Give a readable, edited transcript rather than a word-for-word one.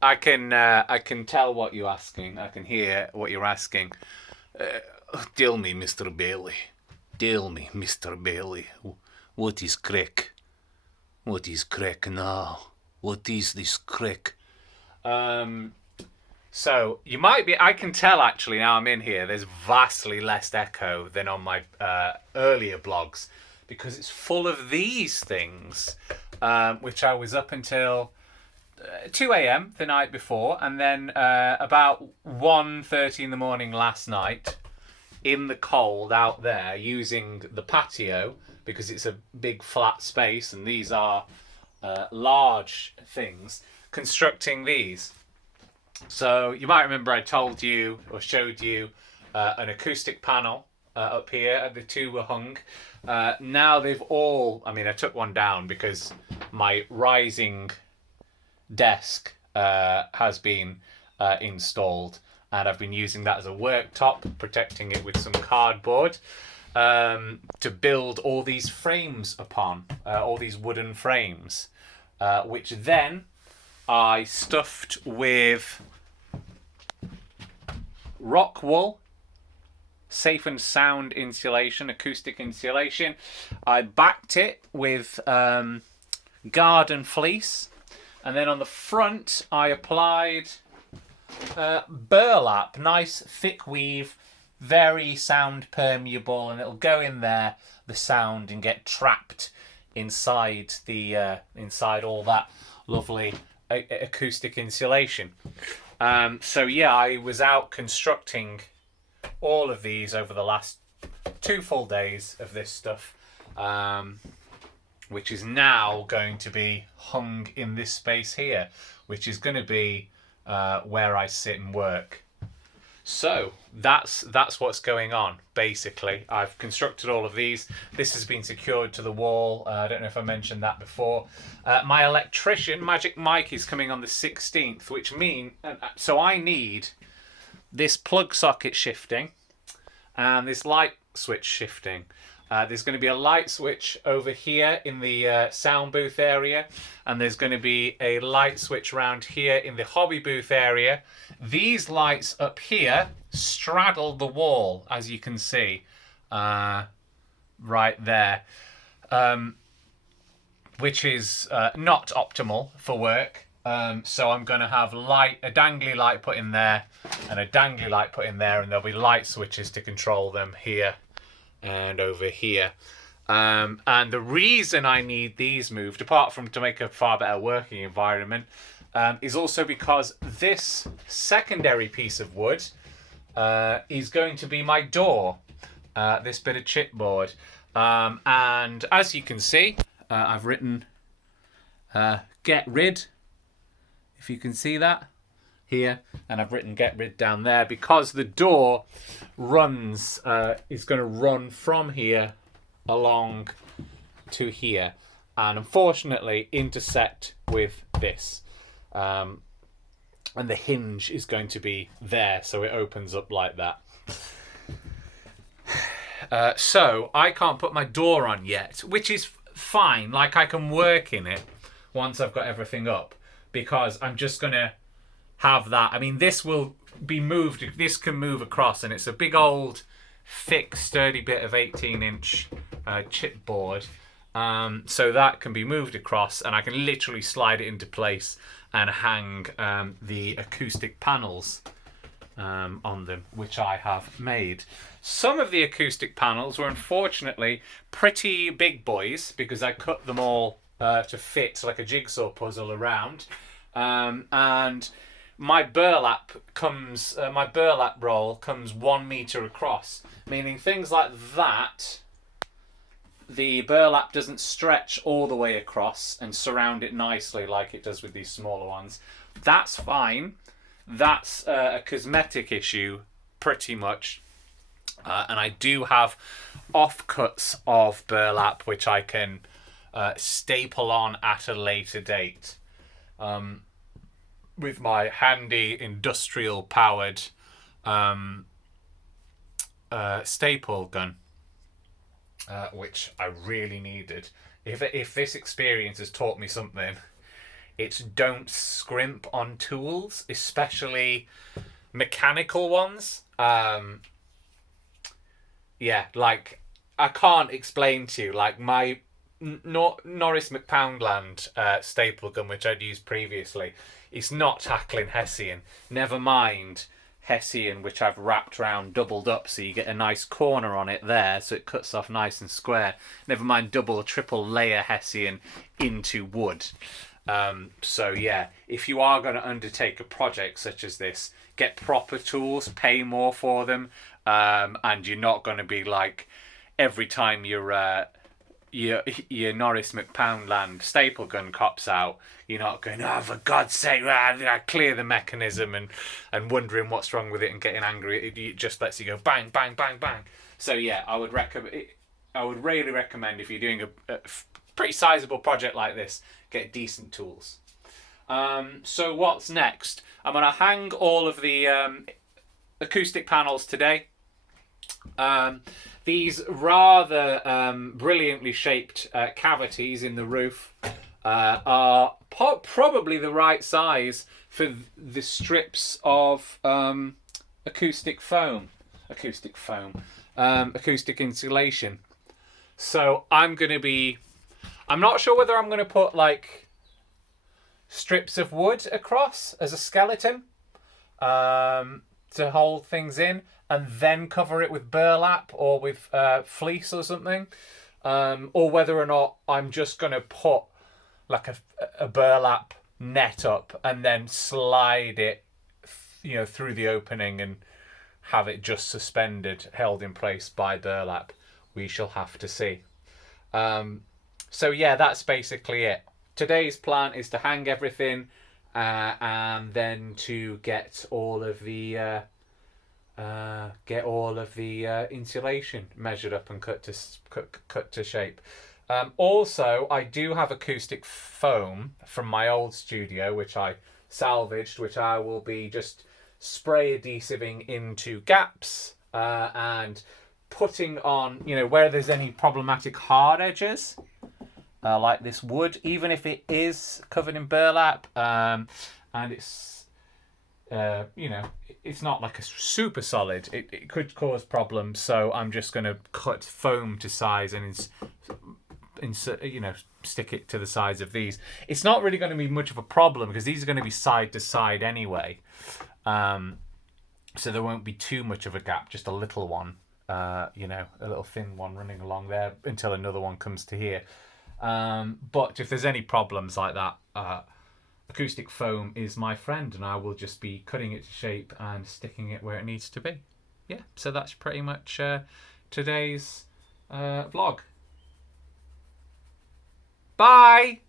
I can tell what you're asking. I can hear what you're asking. Tell me, Mr. Bailey. Tell me, Mr. Bailey. What is crack? What is crack now? What is this crack? So you might be. I can tell actually now I'm in here. There's vastly less echo than on my earlier blogs because it's full of these things, which I was up until 2 a.m. the night before, and then about 1:30 in the morning last night in the cold out there using the patio because it's a big flat space and these are large things, constructing these. So you might remember I told you or showed you an acoustic panel up here. The two were hung. Now they've all, I mean, I took one down because my rising desk has been installed, and I've been using that as a worktop, protecting it with some cardboard to build all these frames upon, all these wooden frames, which then I stuffed with rock wool, safe and sound insulation, acoustic insulation. I backed it with garden fleece, and then on the front I applied burlap, nice thick weave, very sound permeable, and it'll go in there, the sound, and get trapped inside the inside all that lovely acoustic insulation. So yeah, I was out constructing all of these over the last 2 full days of this stuff, which is now going to be hung in this space here, which is going to be where I sit and work. So that's what's going on. Basically, I've constructed all of these. This has been secured to the wall. I don't know if I mentioned that before. My electrician, Magic Mike, is coming on the 16th, which means so I need this plug socket shifting and this light switch shifting. There's going to be a light switch over here in the sound booth area, and there's going to be a light switch around here in the hobby booth area. These lights up here straddle the wall, as you can see, right there, which is not optimal for work. So I'm going to have a dangly light put in there and a dangly light put in there, and there'll be light switches to control them here and over here. And the reason I need these moved, apart from to make a far better working environment, is also because this secondary piece of wood is going to be my door, this bit of chipboard. And as you can see, I've written get rid, if you can see that here, and I've written get rid down there because the door runs is going to run from here along to here and unfortunately intersect with this, and the hinge is going to be there, so it opens up like that. So I can't put my door on yet, which is fine. Like, I can work in it once I've got everything up, because I'm just going to have that. I mean, this will be moved. This can move across, and it's a big old thick sturdy bit of 18-inch chipboard, so that can be moved across, and I can literally slide it into place and hang the acoustic panels on them, which I have made. Some of the acoustic panels were unfortunately pretty big boys because I cut them all to fit like a jigsaw puzzle around, and my burlap roll comes 1 meter across, meaning things like that, the burlap doesn't stretch all the way across and surround it nicely like it does with these smaller ones. That's fine. That's a cosmetic issue, pretty much. And I do have offcuts of burlap which I can staple on at a later date. With my handy industrial powered staple gun, which I really needed. If this experience has taught me something, it's don't scrimp on tools, especially mechanical ones. Yeah, like I can't explain to you, like my Norris McPoundland staple gun, which I'd used previously, it's not tackling Hessian. Never mind Hessian, which I've wrapped round, doubled up, so you get a nice corner on it there, so it cuts off nice and square. Never mind double or triple layer Hessian into wood. So yeah, if you are going to undertake a project such as this, get proper tools, pay more for them, and you're not going to be like every time your Norris McPoundland staple gun cops out, you're not going, oh, for God's sake, I clear the mechanism and wondering what's wrong with it and getting angry. It just lets you go bang, bang, bang, bang. So yeah, I would really recommend, if you're doing a pretty sizable project like this, get decent tools. So what's next? I'm going to hang all of the acoustic panels today. These rather brilliantly shaped cavities in the roof are probably the right size for the strips of acoustic insulation. So I'm not sure whether I'm going to put like strips of wood across as a skeleton to hold things in, and then cover it with burlap or with fleece or something, or whether or not I'm just going to put like a burlap net up and then slide it, through the opening and have it just suspended, held in place by burlap. We shall have to see. So yeah, that's basically it. Today's plan is to hang everything and then to get all of the insulation measured up and cut to shape. Also, I do have acoustic foam from my old studio, which I salvaged, which I will be just spray adhesiving into gaps and putting on, where there's any problematic hard edges, like this wood, even if it is covered in burlap, and it's, it's not like a super solid. It could cause problems, so I'm just going to cut foam to size and insert, stick it to the size of these. It's not really going to be much of a problem because these are going to be side to side anyway, so there won't be too much of a gap, just a little one, a little thin one running along there until another one comes to here. But if there's any problems like that, acoustic foam is my friend, and I will just be cutting it to shape and sticking it where it needs to be. Yeah, so that's pretty much today's vlog. Bye!